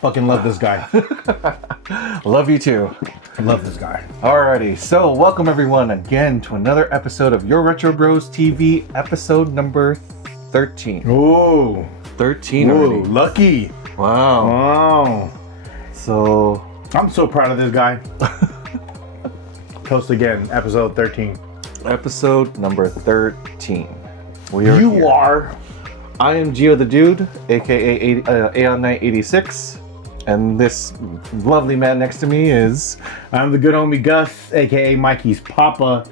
Fucking love this guy. Love you too. Love this guy. Alrighty, so welcome everyone again to another episode of Your Retro Bros TV, episode number 13. Ooh. 13 Ooh, already. lucky. Wow. Wow. So, I'm so proud of this guy. Toast again, episode 13. episode number 13. We are You here. are. I am Gio the Dude, aka Aeon Knight 86, and this lovely man next to me is... I'm the good homie Gus, aka Mikey's Papa.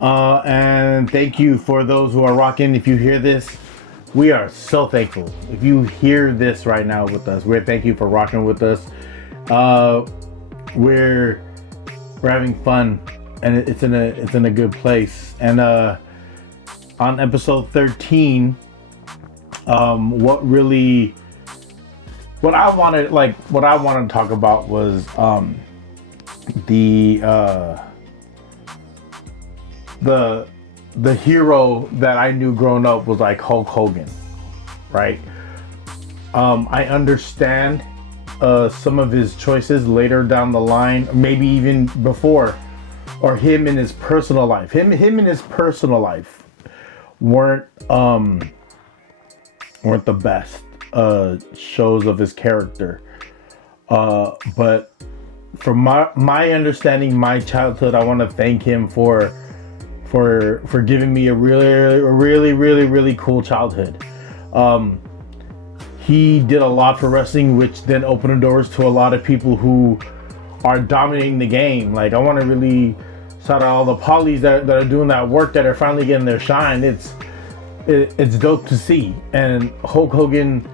And thank you for those who are rocking. If you hear this, we are so thankful. If you hear this right now with us, thank you for rocking with us. We're having fun, and it's in a good place. And on episode 13, what I wanted to talk about was the hero that I knew growing up was like Hulk Hogan, right? I understand some of his choices later down the line, maybe even before, or him in his personal life. Him in his personal life weren't the best shows of his character. But from my understanding, my childhood, I want to thank him for giving me a really cool childhood. He did a lot for wrestling, which then opened the doors to a lot of people who are dominating the game. Like, I want to really shout out all the polys that are doing that work, that are finally getting their shine. It's dope to see. And Hulk Hogan,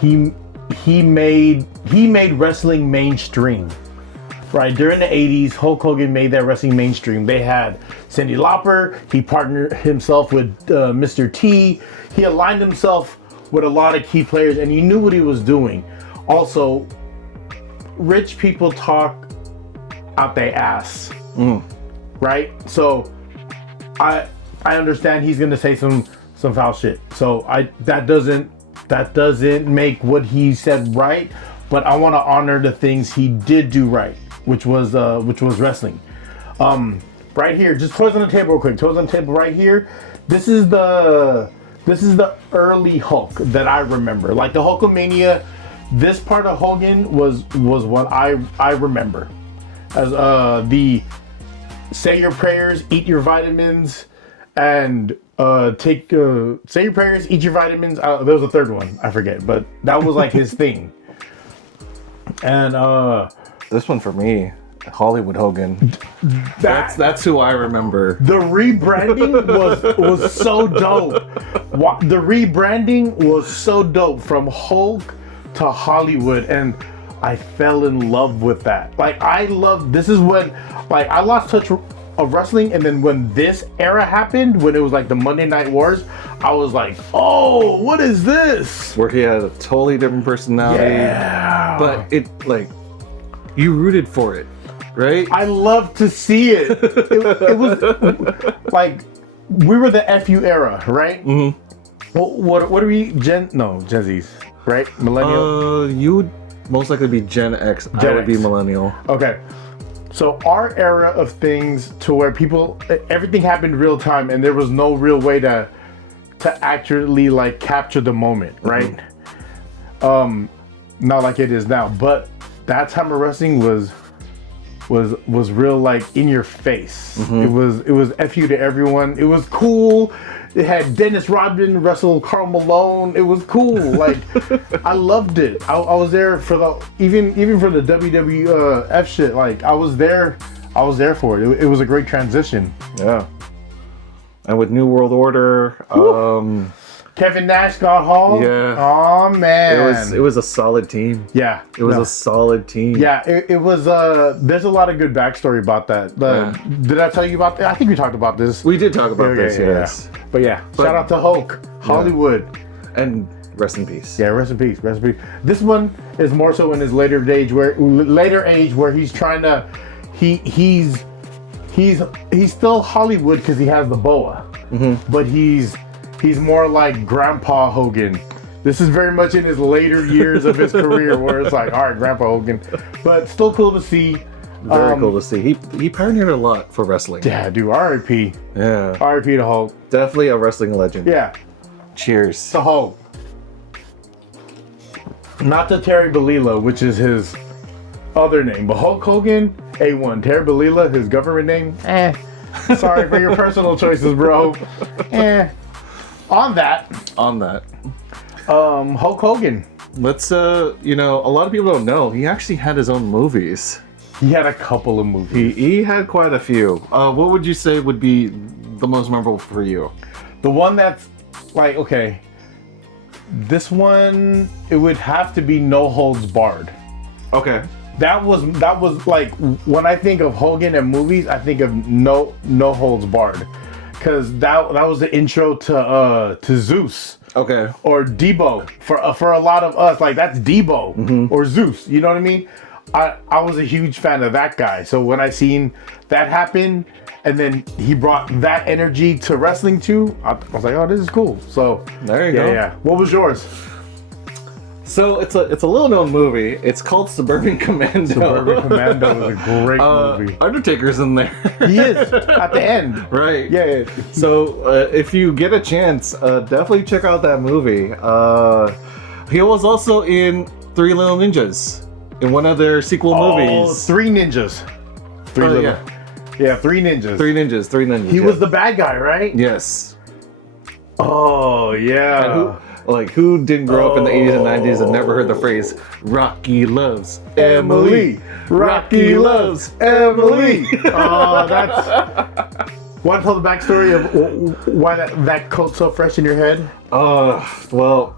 he made wrestling mainstream. Right, during the 80s, Hulk Hogan made that wrestling mainstream. They had Cyndi Lauper. He partnered himself with Mr. T. He aligned himself with a lot of key players, and he knew what he was doing. Also, rich people talk out their ass, right? So I understand he's gonna say some foul shit. So that doesn't make what he said right, but I want to honor the things he did do right, which was wrestling. Right here, just toys on the table real quick. Toys on the table right here. This is the early Hulk that I remember. Like the Hulkamania, this part of Hogan was what I remember as the say your prayers, eat your vitamins, and say your prayers, eat your vitamins. There was a third one, I forget, but that was like his thing. And This one for me, Hollywood Hogan. That's who I remember. The rebranding was so dope. The rebranding was so dope from Hulk to Hollywood, and I fell in love with that. Like, this is when, like, I lost touch of wrestling, and then when this era happened, when it was like the Monday Night Wars, I was like, oh, what is this? Where he had a totally different personality. Yeah. But you rooted for it, right? I love to see it. It was like, we were the FU era, right? Mm-hmm. Well, what are we? Gen Z's, right? Millennial. You would most likely be Gen X. I would be millennial. Okay. So our era of things, to where everything happened real time, and there was no real way to accurately like capture the moment, right? Mm-hmm. Not like it is now, but that time of wrestling was real, like, in your face. Mm-hmm. It was FU to everyone. It was cool. It had Dennis Rodman wrestle Karl Malone. It was cool. Like, I loved it. I was there for even for the WWF shit. Like, I was there for it. It was a great transition. Yeah. And with New World Order, Kevin Nash got hauled. Yeah. Oh man. It was a solid team. Yeah. It was a solid team. Yeah. It was. There's a lot of good backstory about that. Did I tell you about that? I think we talked about this. We did talk about this. Yes. Yeah. But shout out to Hulk, Hollywood, and rest in peace. Yeah, rest in peace. Rest in peace. This one is more so in his later age where he's trying to. He's still Hollywood because he has the boa, but he's more like Grandpa Hogan. This is very much in his later years of his career where it's like, all right, Grandpa Hogan. But still cool to see. Very cool to see. He pioneered a lot for wrestling. Yeah, dude, R.I.P. Yeah. R.I.P. to Hulk. Definitely a wrestling legend. Yeah, Cheers. to Hulk. Not to Terry Bollea, which is his other name, but Hulk Hogan, A1. Terry Bollea, his government name, sorry for your personal choices, bro. On that, Hulk Hogan. Let's a lot of people don't know he actually had his own movies. He had a couple of movies. He had quite a few. What would you say would be the most memorable for you? The one that's like, okay, this one, it would have to be No Holds Barred. Okay. That was like, when I think of Hogan and movies, I think of No Holds Barred, because that was the intro to Zeus. Okay. Or Debo for a lot of us, like that's Debo or Zeus. You know what I mean? I was a huge fan of that guy. So when I seen that happen, and then he brought that energy to wrestling too, I was like, oh, this is cool. So there you go. Yeah. What was yours? So it's a little known movie. It's called Suburban Commando. Suburban Commando is a great movie. Undertaker's in there. He is at the end. Right. Yeah. So if you get a chance, definitely check out that movie. He was also in Three Little Ninjas in one of their sequel movies. Three Ninjas. Yeah, Three Ninjas. Three Ninjas. He was the bad guy, right? Yes. Oh yeah. And who didn't grow up in the 80s and 90s and never heard the phrase Rocky loves Emily. Rocky loves Emily. Oh, that's. Want to tell the backstory of why that quote's so fresh in your head? Well,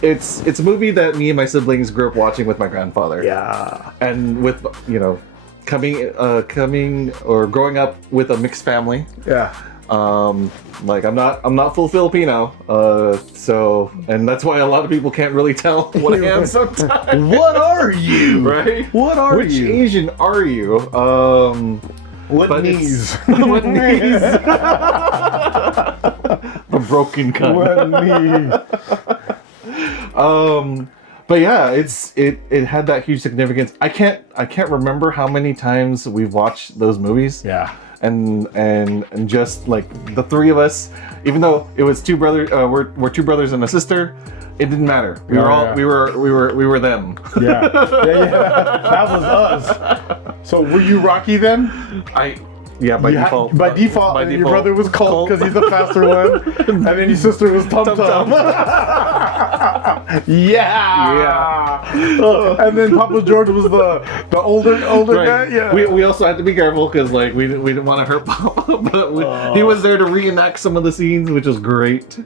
it's a movie that me and my siblings grew up watching with my grandfather. Yeah. And with coming or growing up with a mixed family. Yeah. I'm not full Filipino, so, and that's why a lot of people can't really tell what I am sometimes. What are you? Right? Which you? Which Asian are you? What knees? What knees? The broken kind. What knee? But yeah, it had that huge significance. I can't remember how many times we've watched those movies. Yeah. And just like the three of us, even though it was two brothers, we're two brothers and a sister, it didn't matter. We were them. Yeah. That was us. So were you Rocky then? By default. By default, your brother was Colt because he's the faster one, and then your sister was Tum Tum. Yeah. And then Papa George was the older guy. Yeah. We also had to be careful because we didn't want to hurt Papa, but he was there to reenact some of the scenes, which was great.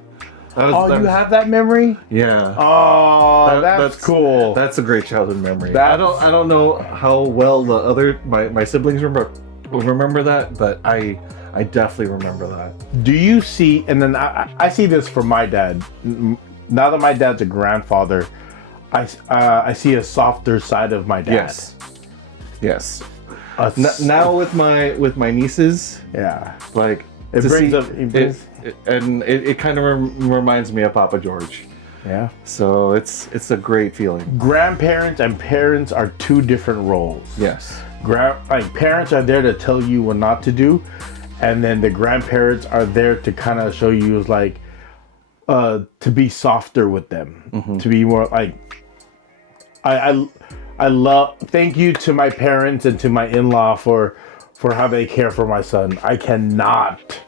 You have that memory? Yeah. Oh, that's cool. That's a great childhood memory. I don't know how well the other my siblings remember that, but I definitely remember that. Do you see? And then I see this for my dad. Now that my dad's a grandfather, I see a softer side of my dad. Yes. Now with my nieces, yeah, it kind of reminds me of Papa George. Yeah. So it's a great feeling. Grandparents and parents are two different roles. Yes. Parents are there to tell you what not to do, and then the grandparents are there to kind of show you to be softer with them, to be more like. I love. Thank you to my parents and to my in-law for how they care for my son. I cannot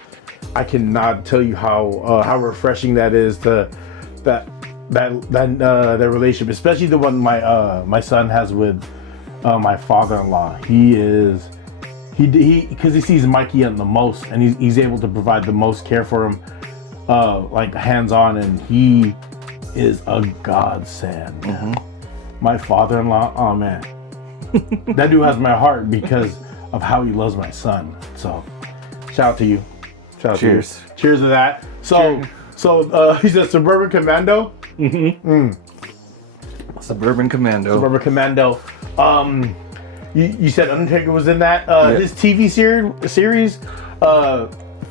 tell you how refreshing that is to that relationship, especially the one my son has with my father-in-law. He because he sees Mikey the most, and he's able to provide the most care for him, hands-on, and he is a godsend. My father-in-law, oh man, that dude has my heart because of how he loves my son. So, shout out to you. Cheers. Cheers to that. So he's a Suburban Commando. Suburban Commando. You said Undertaker was in that. His TV series,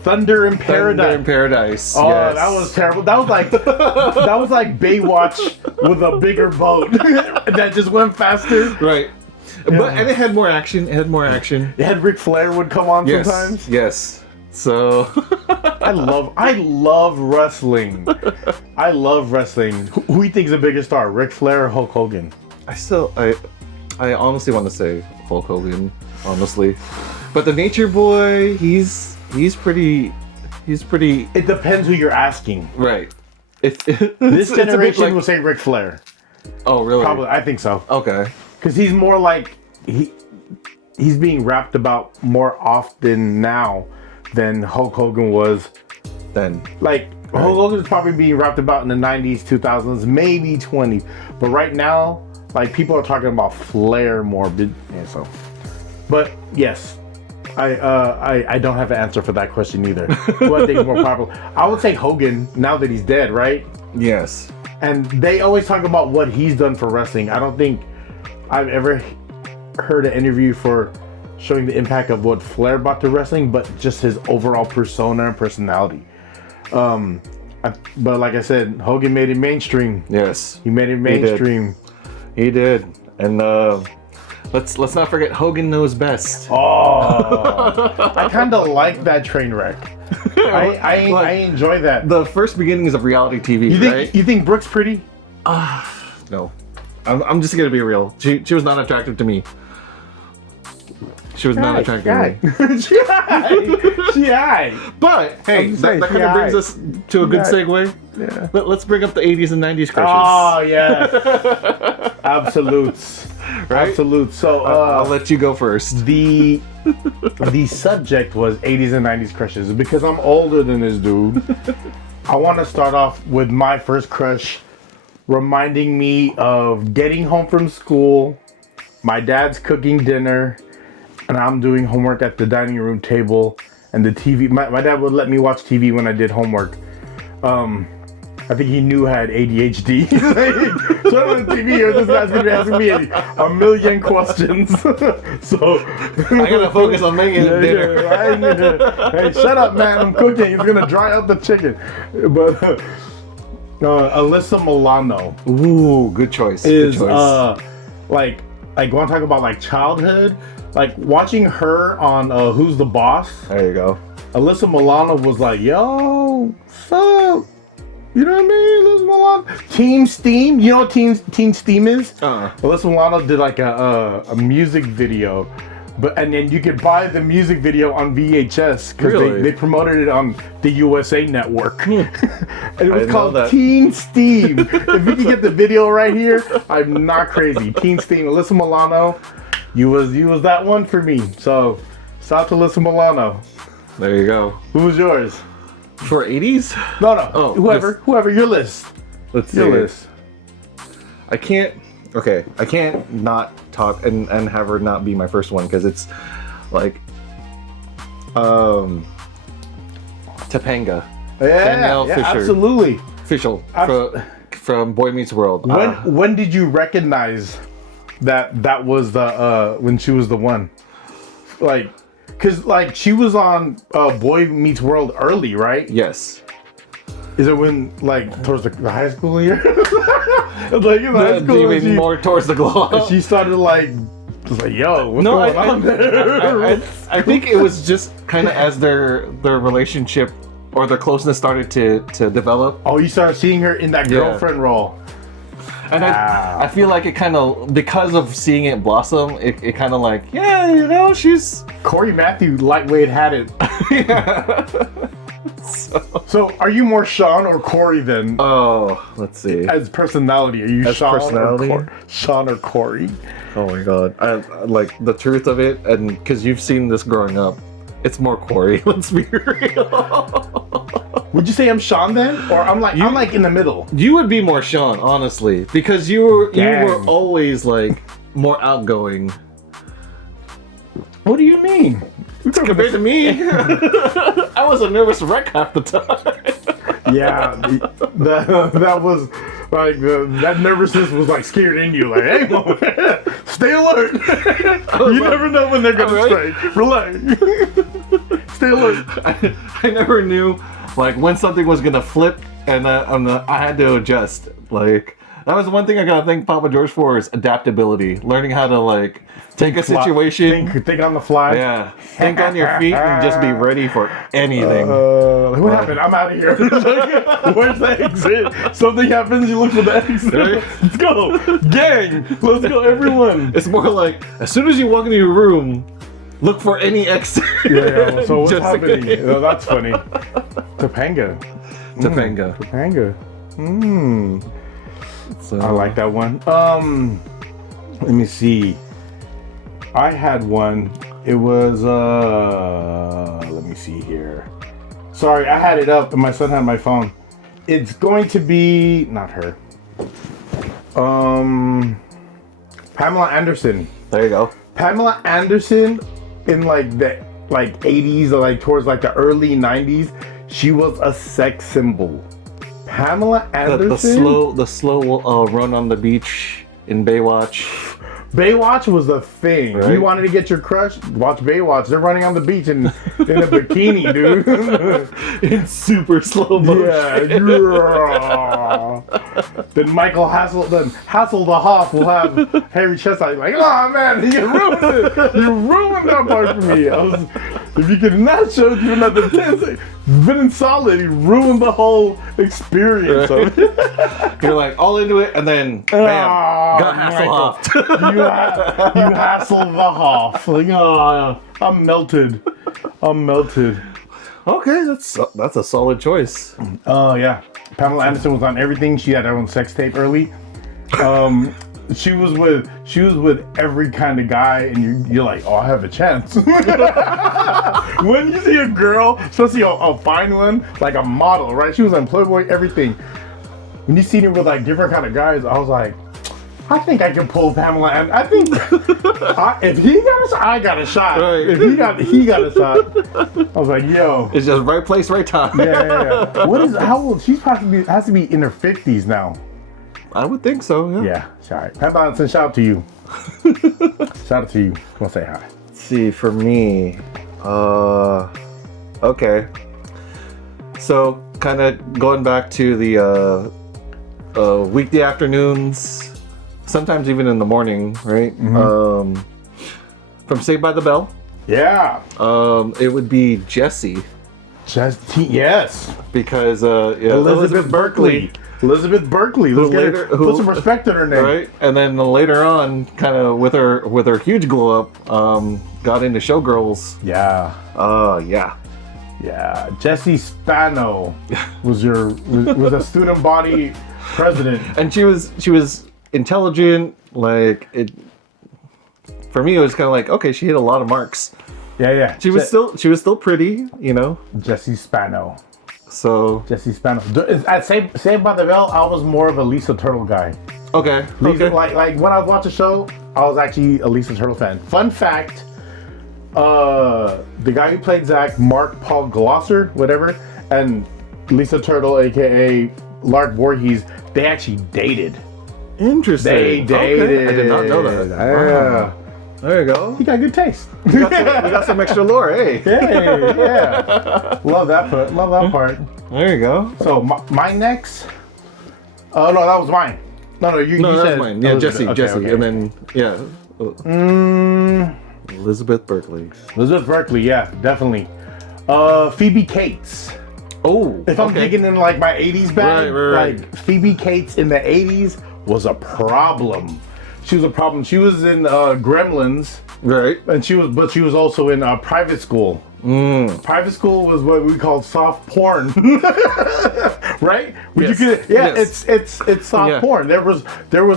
Thunder in Paradise. Thunder in Paradise. Oh, yes. that was terrible. That was like Baywatch with a bigger boat that just went faster. Right. But and it had more action. It had Ric Flair would come on sometimes. Yes. So I love wrestling. I love wrestling. Who do you think is the biggest star, Ric Flair or Hulk Hogan? I honestly want to say Hulk Hogan, honestly. But the Nature Boy, he's pretty. It depends who you're asking. Right. This generation will say Ric Flair. Oh, really? Probably, I think so. Okay. Because he's more like he's being rapped about more often now than Hulk Hogan was Then. like Hulk Hogan is probably being rapped about in the 90s, 2000s, maybe 20s. But right now, like people are talking about Flair more. So, but yes, I don't have an answer for that question either. Who I think is more popular? I would say Hogan now that he's dead, right? Yes. And they always talk about what he's done for wrestling. I don't think I've ever heard an interview for showing the impact of what Flair brought to wrestling, but just his overall persona and personality. But like I said, Hogan made it mainstream. Yes. He made it mainstream. He did. And let's not forget Hogan knows best. Oh, I kind of like that train wreck. I enjoy that. The first beginnings of reality TV, right? You think Brooke's pretty? No. I'm just gonna be real. She was not attractive to me. She was not attractive to me. She high. But hey, that kind of brings us to a good segue. Yeah. Let's bring up the 80s and 90s crushes. Oh yeah. Absolutes. Right? Absolutes. So I'll let you go first. The subject was 80s and 90s crushes. Because I'm older than this dude, I want to start off with my first crush reminding me of getting home from school, my dad's cooking dinner, and I'm doing homework at the dining room table, and the TV. My dad would let me watch TV when I did homework. I think he knew I had ADHD. Turn on the TV, or this guy's gonna be asking me a million questions. So I gotta focus on making dinner. Hey, shut up, man! I'm cooking. It's gonna dry out the chicken. But Alyssa Milano Ooh, good choice. is good choice. like want to talk about like childhood, like watching her on Who's the Boss. There you go. Alyssa Milano was like, yo, what's up? You know what I mean? Alyssa Milano. Team Steam. You know what Team Steam is? Alyssa Milano did like a music video. And then you could buy the music video on VHS because they promoted it on the USA Network. And it was called Teen Steam. If you can get the video right here, I'm not crazy. Teen Steam. Alyssa Milano, you was that one for me. So, shout out to Alyssa Milano. There you go. Who was yours? For 80s? No. Oh, whoever. Your list. Let's see. Your list. I can't not talk and have her not be my first one because it's like Topanga. Danielle Fisher. Absolutely. Official from Boy Meets World. When did you recognize that was the when she was the one? Like, cause like she was on Boy Meets World early, right? Yes. Is it when like towards the high school year? Like in high school, even more towards the glow. She started like, just like, yo, what's going on there? I think it was just kind of as their relationship or their closeness started to develop. Oh, you started seeing her in that girlfriend role. And I feel like it kind of, because of seeing it blossom, it kind of like, yeah, you know, she's... Corey Matthew lightweight had it. Yeah. So, are you more Sean or Corey then? Oh, let's see. As personality, are you As Sean personality? or Sean or Corey? Oh my god. I like the truth of it, and because you've seen this growing up, it's more Corey. Let's be real. Would you say I'm Sean then, or I'm like in the middle? You would be more Sean, honestly, because you were always like more outgoing. What do you mean? Compared to me, I was a nervous wreck half the time. Yeah, that was like that nervousness was like scared in you. Like, hey, man, stay alert. You never know when they're gonna strike. Relax. Stiller. I never knew like when something was gonna flip, and I had to adjust. Like that was one thing I gotta thank Papa George for is adaptability, learning how to like take a situation, think on the fly. yeah, think on your feet, and just be ready for anything. What happened? I'm out of here. Where's the exit? Something happens, you look for the exit. Let's go, gang. Let's go, everyone. It's more like as soon as you walk into your room, look for any exit. Yeah. So what's Just in happening? case. Oh, that's funny. Topanga. Topanga. Topanga. So, I like that one. Let me see. I had one. It was let me see here. Sorry, I had it up and my son had my phone. It's going to be not her. Pamela Anderson. There you go. Pamela Anderson in like the 80s or like towards like the early 90s, she was a sex symbol. Pamela Anderson. The slow run on the beach in Baywatch. Baywatch was a thing. Right? You wanted to get your crush? Watch Baywatch. They're running on the beach in a bikini, dude. In super slow motion. Yeah. Then Michael Hasselhoff will have Harry Chestnut like, oh man, you ruined it. You ruined that part for me. If you could not show you another 10 seconds, been solid, he ruined the whole experience. Right. You're like all into it, and then bam, got Hasselhoff. You Hasselhoff. Like, oh, I'm melted. Okay, that's a solid choice. Oh yeah, Pamela Anderson was on everything. She had her own sex tape early. She was with every kind of guy, and you're like, oh, I have a chance. When you see a girl, especially a fine one, like a model, right? She was on Playboy, everything. When you see her with like different kind of guys, I was like, I think I can pull Pamela, and I think if he got a shot, I got a shot. Right. If he got a shot, I was like, yo, It's just right place, right time. yeah. How old? She's possibly has to be in her 50s now. I would think so. Yeah. Yeah, sorry. Pamela Anderson, shout out to you. Shout out to you. Come on, say hi. Let's see, for me, okay. So, kind of going back to the weekday afternoons, sometimes even in the morning, right? Mm-hmm. From Saved by the Bell, Yeah. it would be Jessie, Yes. because Elizabeth Berkley. Let's get her, put some respect in her name. right? And then later on, kind of with her huge glow up, got into Showgirls. Yeah. Yeah. Yeah. Jessie Spano was a student body president. And she was intelligent. Like it, for me, it was kind of like, okay, she hit a lot of marks. Yeah. She was still pretty, you know. Jessie Spano. So Jessie Spano. At Saved by the Bell, I was more of a Lisa Turtle guy. okay. Like when I was watching the show, I was actually a Lisa Turtle fan. Fun fact, the guy who played Zach, Mark Paul Glosser, whatever, and Lisa Turtle, aka Lark Voorhees, they actually dated. Interesting. They dated. Okay. I did not know that. Yeah. There you go. He got good taste. We got some extra lore, hey. Hey, yeah. Love that part. There you go. So my next. Oh no, that was mine. No, you That's said mine. Yeah, Elizabeth. Jessie, Okay. and then yeah, Elizabeth Berkley. Elizabeth Berkley, yeah, definitely. Phoebe Cates. Oh, If I'm digging in like my 80s bag, Right. like Phoebe Cates in the 80s was a problem. She was a problem. She was in Gremlins, right. and she was also in Private School. Private School was what we called soft porn, right? Yes. It's soft porn. There was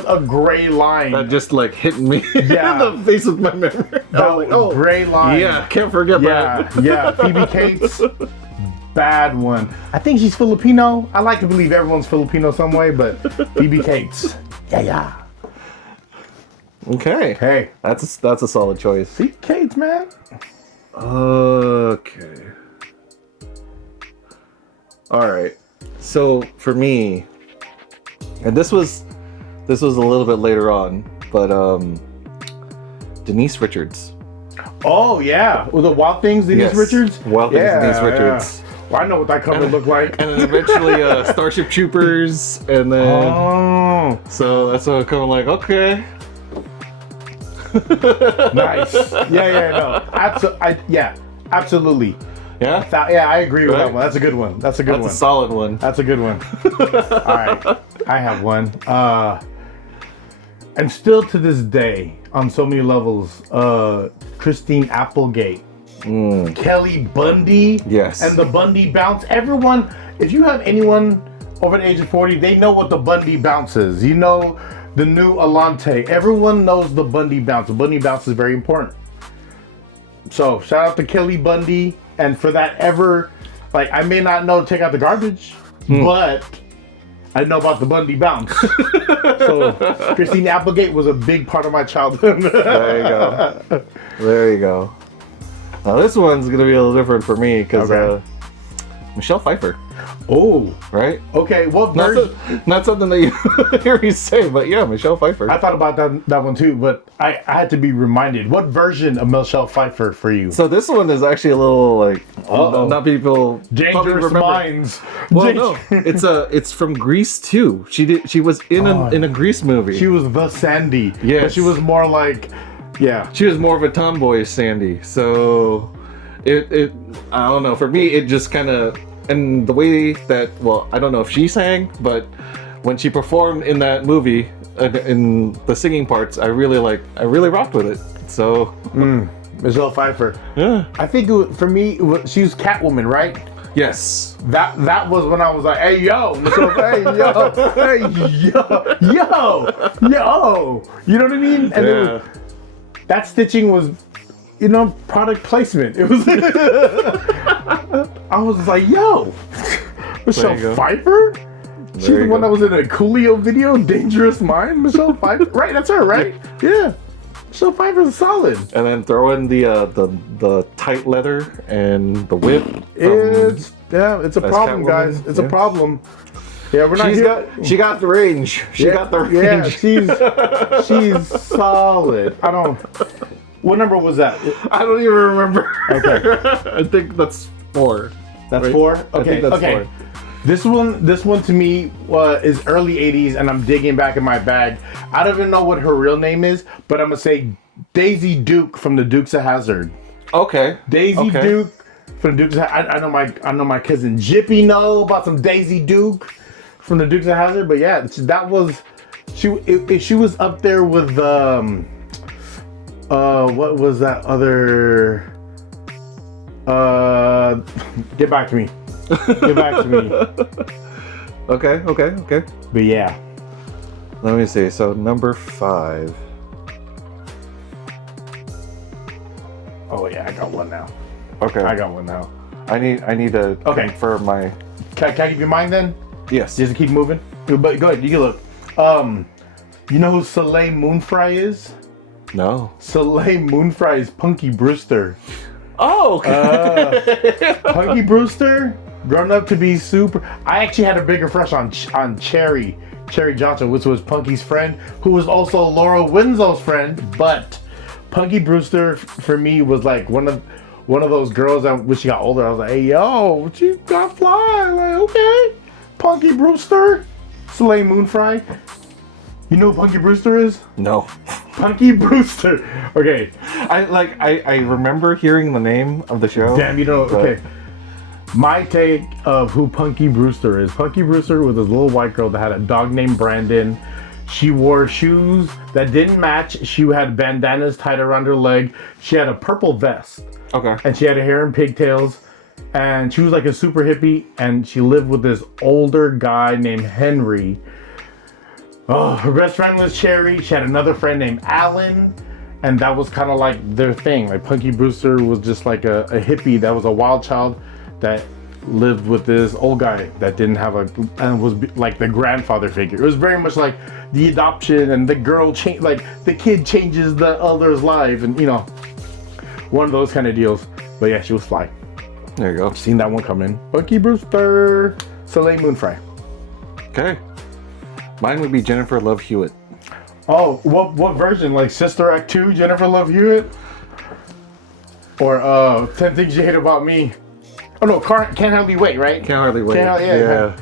a gray line. That just like hit me Yeah. in the face with my memory. That gray line. Yeah, can't forget that. Yeah. Phoebe Cates, bad one. I think she's Filipino. I like to believe everyone's Filipino some way, but Phoebe Cates, yeah. Okay. Hey, That's a solid choice. Phoebe Cates, man. Okay. All right. So for me, and this was a little bit later on, but Denise Richards. Oh yeah, with the Wild Things, Denise Yes. Richards. Wild Things, Denise Richards. Well, I know what that cover looked like. And then eventually Starship Troopers, and then Oh, so that's what I'm kind of like, okay. nice. No, absolutely. Yeah, Yeah, I agree with Right? that one. That's a good one. That's a good that's one. a solid one. That's a good one. All right, I have one. And still to this day, on so many levels, Christine Applegate, Kelly Bundy, Yes. and the Bundy bounce. Everyone, if you have anyone over the age of 40, they know what the Bundy bounce is. You know the new Alante. Everyone knows the Bundy bounce. The Bundy bounce is very important. So shout out to Kelly Bundy, and for that I may not know to take out the garbage, but I know about the Bundy bounce. So Christine Applegate was a big part of my childhood. There you go. There you go. Now this one's gonna be a little different for me because Okay. Michelle Pfeiffer, Oh, right? okay. What Not, version? not something that you hear me say, but yeah, Michelle Pfeiffer. I thought about that one too, but I had to be reminded. What version of Michelle Pfeiffer for you? So this one is actually a little like not people probably Dangerous remember. Minds. Well, no, it's from Grease 2. She was in a Grease movie. She was the Sandy. Yes. But she was more like, yeah. She was more of a tomboy Sandy. So it I don't know. For me, it just kind of, and the way that, well, I don't know if she sang, but when she performed in that movie, in the singing parts, I really rocked with it. So Michelle Pfeiffer. yeah, I think for me, she was Catwoman, right? yes, That was when I was like, hey yo, Michelle, hey yo, hey yo. You know what I mean? And it was, that stitching was, product placement. It was. I was like, yo, Michelle go. Pfeiffer. She's There the you one go. that was in a Coolio video, Dangerous Mind. Michelle Pfeiffer, right? That's her, right? Yeah. Michelle Pfeiffer's solid. and then throw in the tight leather and the whip. It's a problem, Catwoman, guys. It's a yeah. problem. Yeah, we're not here. She got the range. She got the range. Yeah, she's solid. What number was that? I don't even remember. Okay. I think that's 4. That's Right? 4. I Okay, think that's okay. 4. This one to me is early 80s, and I'm digging back in my bag. I don't even know what her real name is, but I'm gonna say Daisy Duke from the Dukes of Hazzard. Okay. Daisy Okay. Duke from the Dukes of Hazzard. I know my cousin Jippy know about some Daisy Duke from the Dukes of Hazzard, but yeah, that was she was up there with what was that other get back to me. Get back to me. Okay. But yeah. Let me see. So number 5. Oh yeah, I got one now. Okay. I got one now. I need to Okay. confirm my. Can I give you mine then? Yes. Just to keep moving. But go ahead, you can look. You know who Soleil Moonfry is? No. Soleil Moonfry is Punky Brewster. Oh. Okay. Punky Brewster, grown up to be super. I actually had a bigger crush on Cherry Johnson, which was Punky's friend, who was also Laura Winslow's friend. But Punky Brewster for me was like one of those girls that when she got older, I was like, hey yo, what you got fly? Like, okay, Punky Brewster, Soleil Moonfry. You know who Punky Brewster is? No. Punky Brewster. Okay. I remember hearing the name of the show. Damn, you know. but- Okay. My take of who Punky Brewster is. Punky Brewster was this little white girl that had a dog named Brandon. She wore shoes that didn't match. She had bandanas tied around her leg. She had a purple vest. Okay. And she had her hair in pigtails. And she was like a super hippie. And she lived with this older guy named Henry. Oh, her best friend was Cherry. She had another friend named Alan. And that was kind of like their thing. Like Punky Brewster was just like a hippie that was a wild child that lived with this old guy that didn't have and was like the grandfather figure. It was very much like the adoption and the girl change, like the kid changes the other's life, and one of those kind of deals. But yeah, she was fly. There you go. Seen that one coming. Punky Brewster, Soleil Moonfry. Okay. Mine would be Jennifer Love Hewitt. Oh, what version? Like Sister Act 2, Jennifer Love Hewitt? Or 10 Things You Hate About Me. Oh no, Can't Hardly Wait, right? Can't Hardly Wait. Yeah.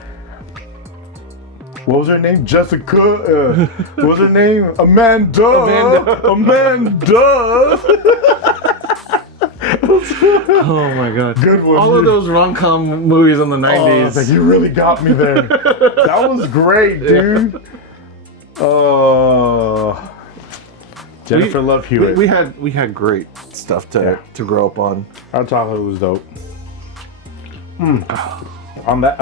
What was her name? Jessica. What was her name? Amanda. Oh my god. Good one. All of those rom-com movies in the 90s. Like, you really got me there. That was great, dude. Jennifer Love Hewitt. We had great stuff to grow up on. Our childhood was dope. On that,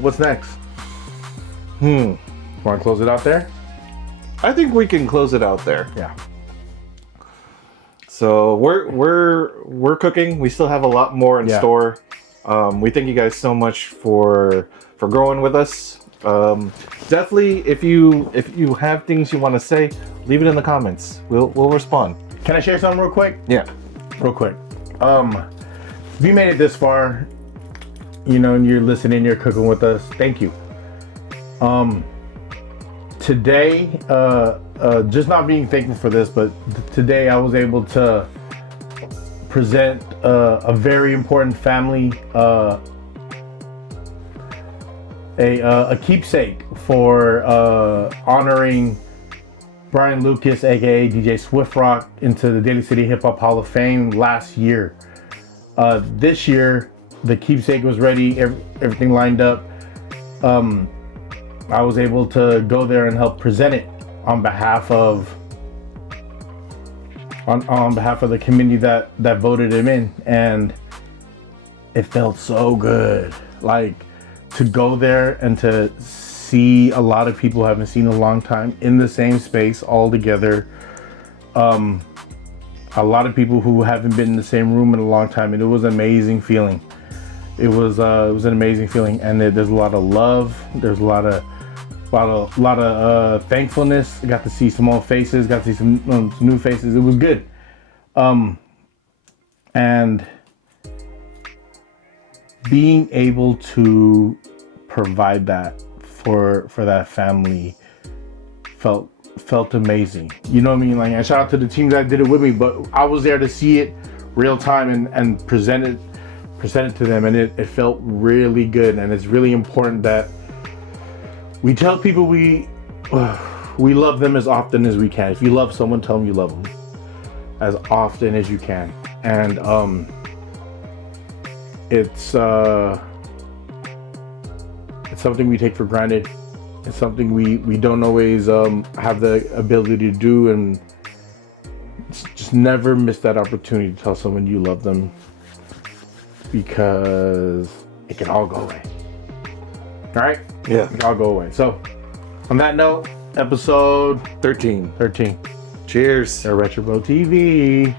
what's next? Want to close it out there? I think we can close it out there. Yeah. So we're cooking. We still have a lot more in store. We thank you guys so much for growing with us. Definitely, if you have things you want to say, leave it in the comments. We'll respond. Can I share something real quick? Yeah. Real quick. If you made it this far, and you're listening, you're cooking with us, thank you. Today, just not being thankful for this, but today I was able to present a very important family, a keepsake for honoring Brian Lucas, aka DJ Swift Rock, into the Daly City Hip Hop Hall of Fame last year. This year, the keepsake was ready, everything lined up. I was able to go there and help present it on behalf of the committee that voted him in, and it felt so good. Like, to go there and to see a lot of people I haven't seen in a long time in the same space all together. A lot of people who haven't been in the same room in a long time, and it was an amazing feeling. It was an amazing feeling, and there's a lot of love. There's a lot of thankfulness. I got to see some old faces. Got to see some new faces. It was good. And being able to provide that for that family felt amazing. You know what I mean? Like, and shout out to the team that did it with me, but I was there to see it real time and present it to them, and it felt really good. And it's really important that we tell people we love them as often as we can. If you love someone, tell them you love them as often as you can. And it's something we take for granted. It's something we don't always have the ability to do, and just never miss that opportunity to tell someone you love them, because it can all go away. All right? Yeah. It can all go away. So, on that note, episode 13. Cheers. Cheers. YourRetroBROStv.